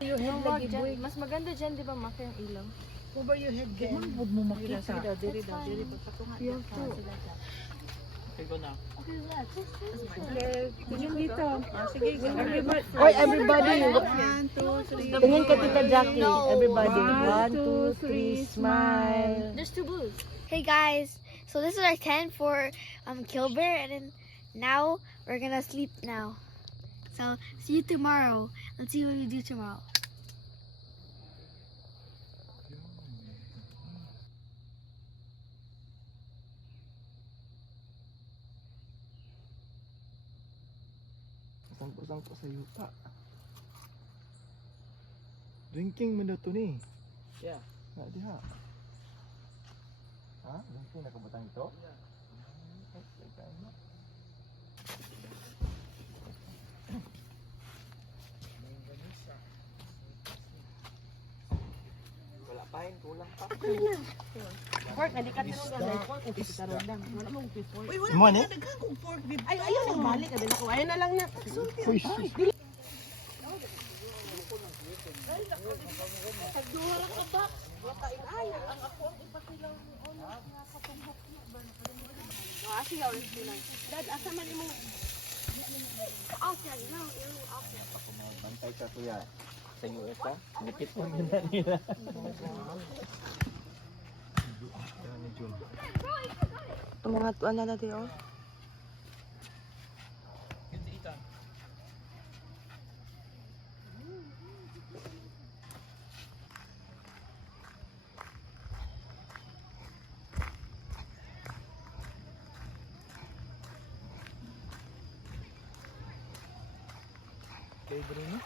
Your head Wag lagi, dyan. boy. Mas maganda dyan, di ba, maki ang ilaw? Over your head, girl. Huwag mo makita. Diri daw. You have to. Tingin dito. Sige, everybody. Oy, everybody. 1, 2, 3. Tingin ka, Tita Jackie. Everybody. 1, 2, 3, smile. There's 2 blues. Hey guys, so this is our tent for Killbear, and then now we're gonna sleep now. So see you tomorrow. Let's see what we do tomorrow. Sangko-sangko sa yuta. Drinking mo na ito ni. Yeah. Na diha. Ha? Drinking na kabutang ito? Wala pa yun, kulang pa. Pork, hindi ka tinong pork. Kung kita randang. Wala mong pork. Uy, Mo ni? Ay, ayaw nang balik. Ayaw na lang na. Uy. Dad, asa man mo? Ako bantay ka kuya. Sa US ha? Nipit mo nila nila. Ang mga tuan na natin, oh. Kay Bruno?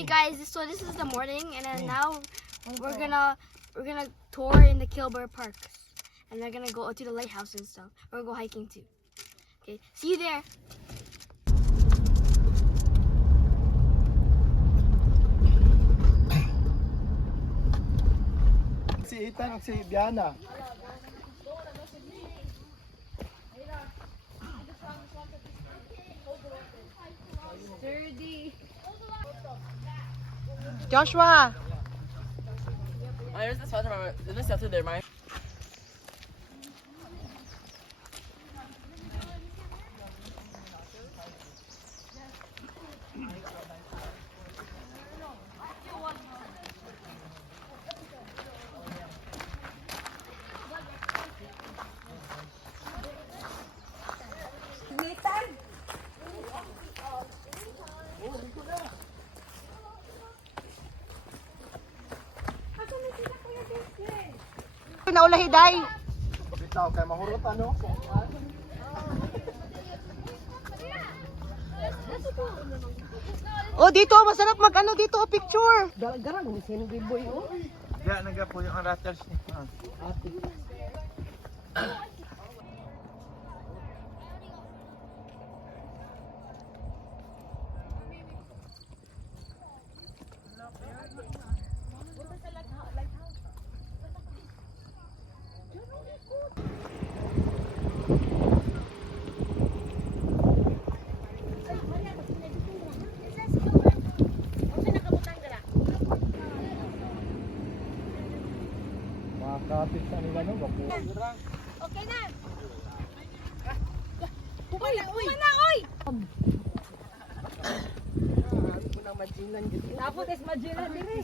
Hey guys, so this is the morning, and then now we're gonna tour in the Killbear parks, and they're gonna go to the lighthouse and stuff. We're gonna go hiking too. Okay, see you there. Si Ethan at si Biana. Joshua! There's this one. This is there, Mike. Naulahi, day! Bitaw kay mahurot ano? Oh, dito, masarap mag-ano dito, picture! Garang, sino boy, oh? Diya nagapo yung rattles ni. Kapit sa nila no, Okay na. Tapos is Magila dire.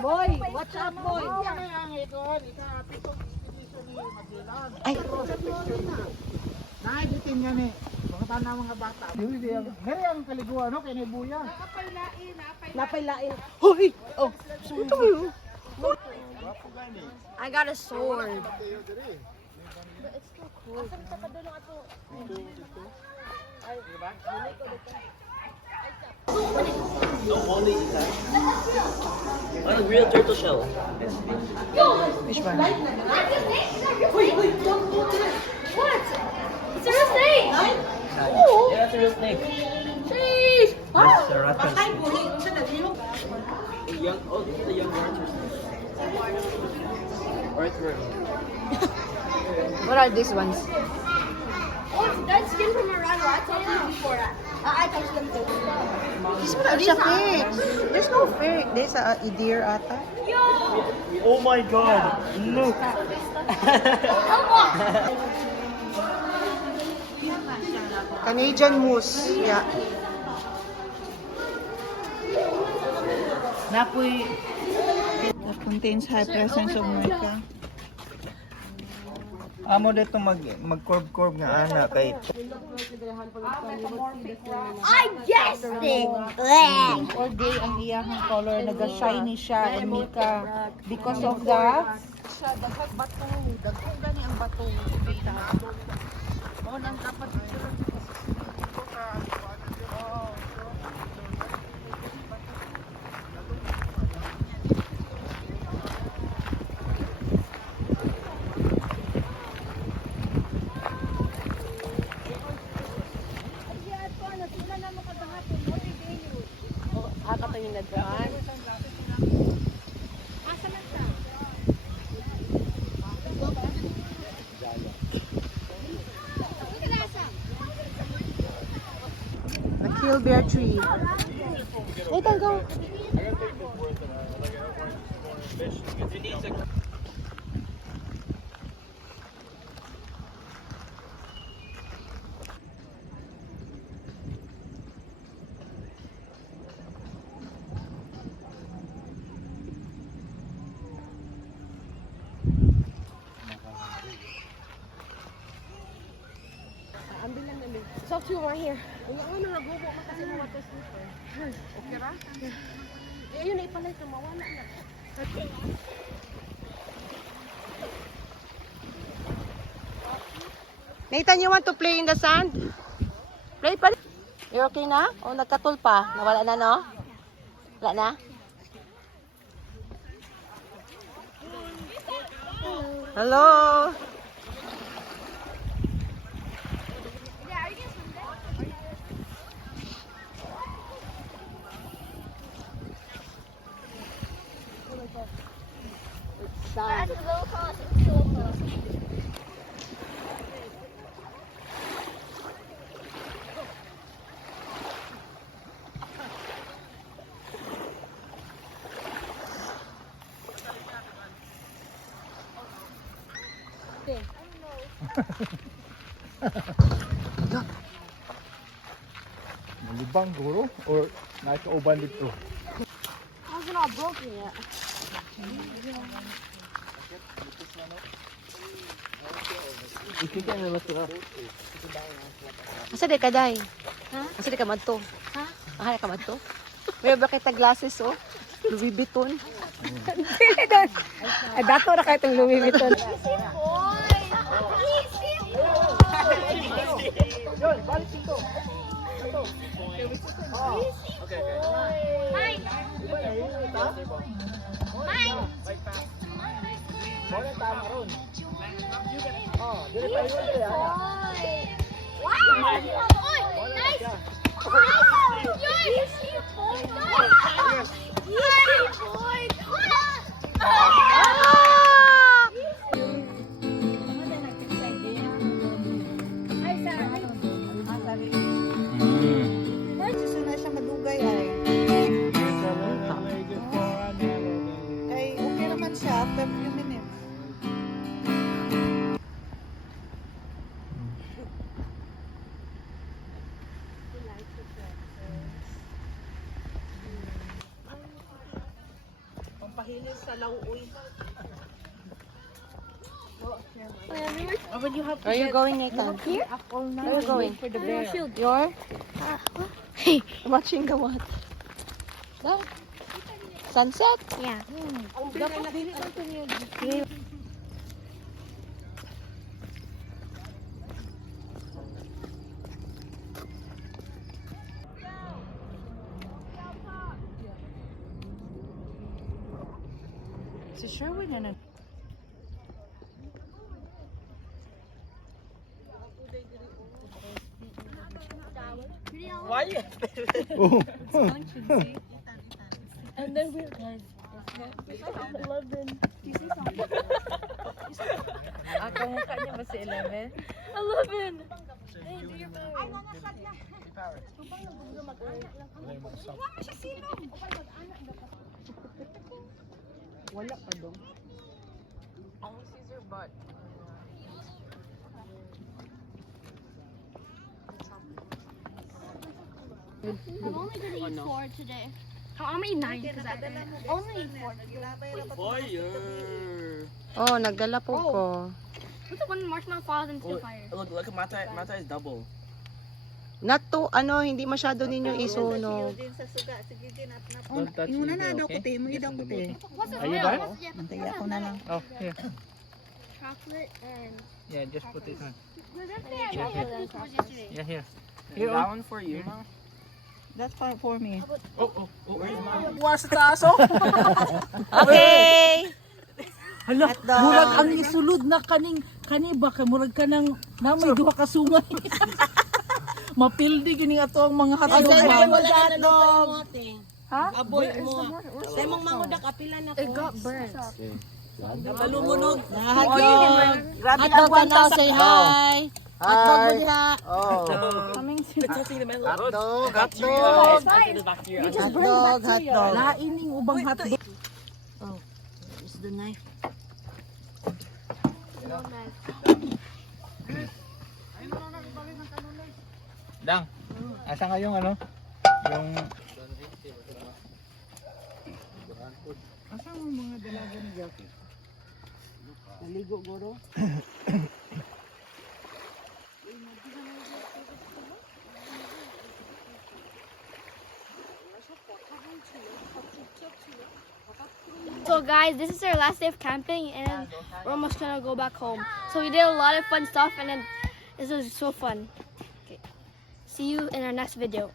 Boy, watch out boy. Ay, Naibitin nga ni. Mga tanaw mga bata. Hindi ang kaliguan, no? Kaya buya. napay-lain. Hoy! Oh, I got a sword. Oh, real turtle shell. which one? What? It's a real snake. Yeah, that's a real snake. Jeez. That's a rattlesnake. Young, oh, this is the young rattlesnake. Earthworm. What are these ones? Oh, that's skin from a rhino. I told you before. I touched them too. This one are siya fake. There's no fake. There's a deer ata. Yo! Oh my god, look. Canadian moose. Yeah. Napoy. That contains high presence of mica. Amo dito mag-curve nga ana kay I guessed it! All day ang iyahang color, naga-shiny siya and mica because of the siya dapat batong, dagkong gani ang batong bita. Oh, nang dapat ata tayo nagdaan. The Killbear tree. Nathan, go. It's up to you right here. Nathan, you want to play in the sand? Play pa. You're okay na? O nagkatul pa? Nawala na, no? Wala na? Hello? That's a little close. It's a little close. malibang guro or nakauban dito. How's it not broken yet? Ikikan na masarap. Asa di ka, day? Ha? Asa di ka madto? Ha? Asa di ka madto? May ba kita glasses, oh? Louis Vuitton. Ay, dato na kayo itong Louis Vuitton. Yon, balik dito. Mine! Mine! Mo tama ron. Oh, dire pa yun ya. Wow! Oy! Nice! Nice! Susunod siya madugay ay. Ay, okay naman siya after few minutes. Where are you going, Nathan? Here? Where are you going? For the bear. You're watching the what? The sunset? Yeah. Si Sherwin na Oh. And then we're guys. 11. Ang kamukha niya ba si 11? 11. Hey, do your power. Wala pa dong. I'm only gonna eat 4 today. I'm gonna eat 9 because I only eat 4. Oh, nagdala po ko. What's the one marshmallow falls into the fire? Look at Mata is double. Not to, hindi masyado ninyo isunog. Don't touch Yung na it, daw okay? puti, mo daw puti. What's the Are you oil? done? What's the Antay ako na lang. Oh, here. chocolate and Yeah, just put it on. yesterday. Yeah, here. Here, that one for you. That's for me. Oh, where's mine? Buwas sa taas oh. Okay! Hala, murag ang isulod na kaniba kay murag ka nang namay duha ka sungay. Mapildi gini ato ang mga hatdog. It got burnt. Talumunog. Hotdog ka na, say hi! Hotdog mo diha! Hotdog. Laining ubang hotdog. Dang, asa nga yung ano? Yung... Asa mo mga dalaga ni Jackie? Naligo guro? So guys, this is our last day of camping and we're almost gonna go back home. So we did a lot of fun stuff and then this was so fun. Okay. See you in our next video.